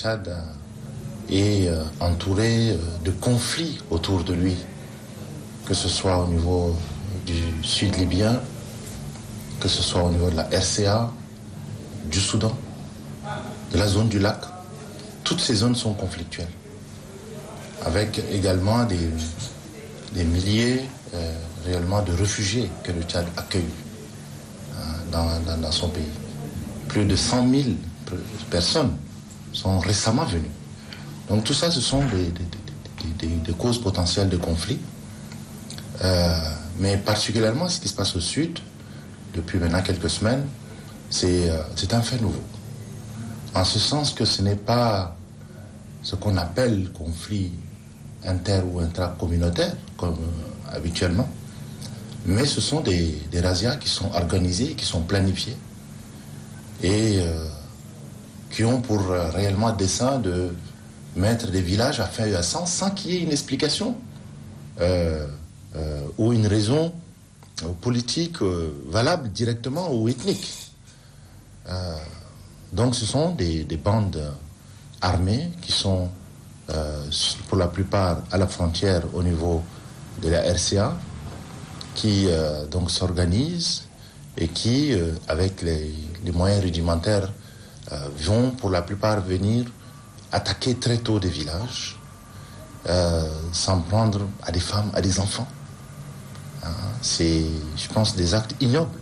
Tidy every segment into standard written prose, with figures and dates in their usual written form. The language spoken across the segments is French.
Tchad est entouré de conflits autour de lui, que ce soit au niveau du sud libyen, que ce soit au niveau de la RCA, du Soudan, de la zone du lac. Toutes ces zones sont conflictuelles, avec également des milliers réellement de réfugiés que le Tchad accueille dans son pays. Plus de 100 000 personnes sont récemment venues. Donc tout ça, ce sont des causes potentielles de conflits. Mais particulièrement ce qui se passe au sud, depuis maintenant quelques semaines, c'est un fait nouveau. En ce sens que ce n'est pas ce qu'on appelle conflit inter- ou intracommunautaire, comme habituellement, mais ce sont des razzias qui sont organisés, qui sont planifiés et qui ont pour réellement dessein de mettre des villages à feu et à sang sans qu'il y ait une explication ou une raison politique valable directement ou ethnique. Donc ce sont des bandes armées qui sont pour la plupart à la frontière au niveau de la RCA, qui donc s'organisent et qui, avec les moyens rudimentaires, vont pour la plupart venir attaquer très tôt des villages, s'en prendre à des femmes, à des enfants. C'est, je pense, des actes ignobles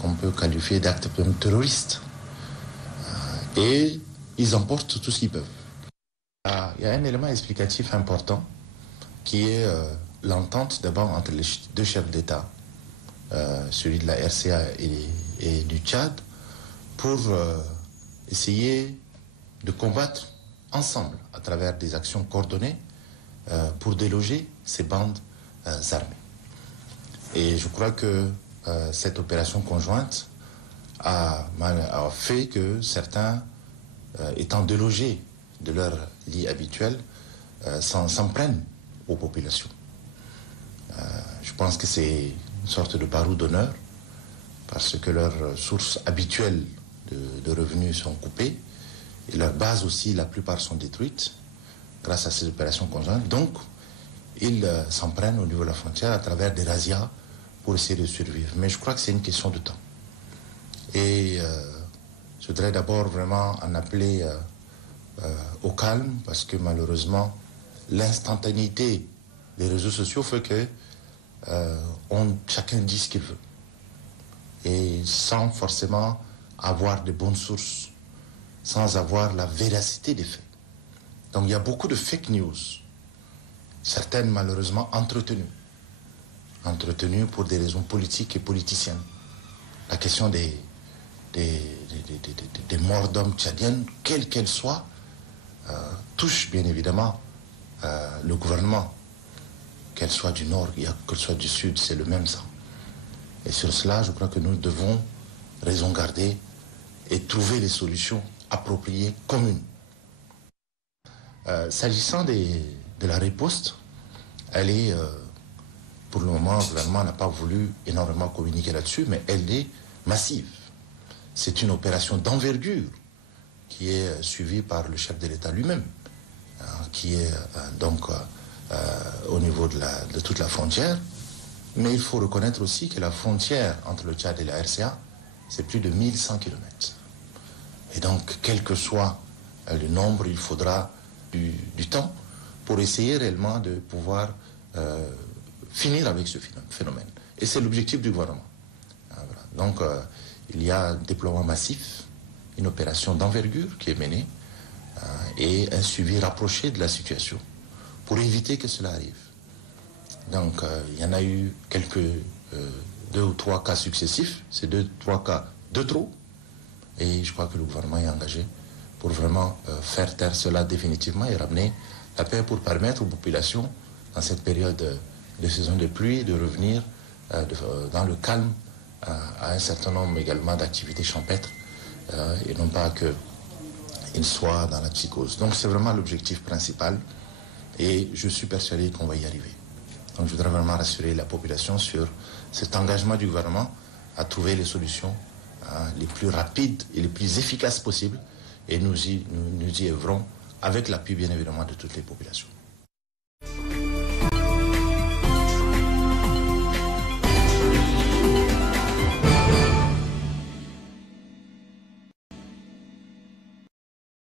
qu'on peut qualifier d'actes terroristes. Et ils emportent tout ce qu'ils peuvent. Il y a un élément explicatif important qui est l'entente d'abord entre les deux chefs d'État, celui de la RCA et du Tchad, pour essayer de combattre ensemble, à travers des actions coordonnées, pour déloger ces bandes armées. Et je crois que cette opération conjointe a fait que certains, étant délogés de leur lit habituel, s'en prennent aux populations. Je pense que c'est une sorte de barreau d'honneur, parce que leurs sources habituelles de revenus sont coupées, et leurs bases aussi, la plupart sont détruites, grâce à ces opérations conjointes. Donc, ils s'en prennent au niveau de la frontière à travers des razzias pour essayer de survivre. Mais je crois que c'est une question de temps. Et je voudrais d'abord vraiment en appeler au calme, parce que malheureusement, l'instantanéité des réseaux sociaux fait que chacun dit ce qu'il veut. Et sans forcément avoir de bonnes sources, sans avoir la véracité des faits. Donc il y a beaucoup de fake news, certaines malheureusement entretenues pour des raisons politiques et politiciennes. La question des morts d'hommes tchadiennes, quelles qu'elles soient, touche bien évidemment le gouvernement, qu'elle soit du nord, qu'elle soit du sud, c'est le même sang. Et sur cela, je crois que nous devons raison garder et trouver les solutions appropriées, communes. S'agissant de la riposte, elle est, pour le moment, le gouvernement n'a pas voulu énormément communiquer là-dessus, mais elle est massive. C'est une opération d'envergure qui est suivie par le chef de l'État lui-même, qui est donc au niveau de toute la frontière. Mais il faut reconnaître aussi que la frontière entre le Tchad et la RCA, c'est plus de 1100 km. Et donc, quel que soit le nombre, il faudra du temps pour essayer réellement de pouvoir finir avec ce phénomène. Et c'est l'objectif du gouvernement. Voilà. Donc, il y a un déploiement massif, une opération d'envergure qui est menée et un suivi rapproché de la situation pour éviter que cela arrive. Donc, il y en a eu quelques 2 ou 3 cas successifs, c'est 2 ou 3 cas de trop, et je crois que le gouvernement est engagé pour vraiment faire taire cela définitivement et ramener la paix pour permettre aux populations, dans cette période de saison de pluie, de revenir dans le calme à un certain nombre également d'activités champêtres et non pas qu'ils soient dans la psychose. Donc c'est vraiment l'objectif principal et je suis persuadé qu'on va y arriver. Donc je voudrais vraiment rassurer la population sur cet engagement du gouvernement à trouver les solutions les plus rapides et les plus efficaces possibles et nous y œuvrons avec l'appui bien évidemment de toutes les populations.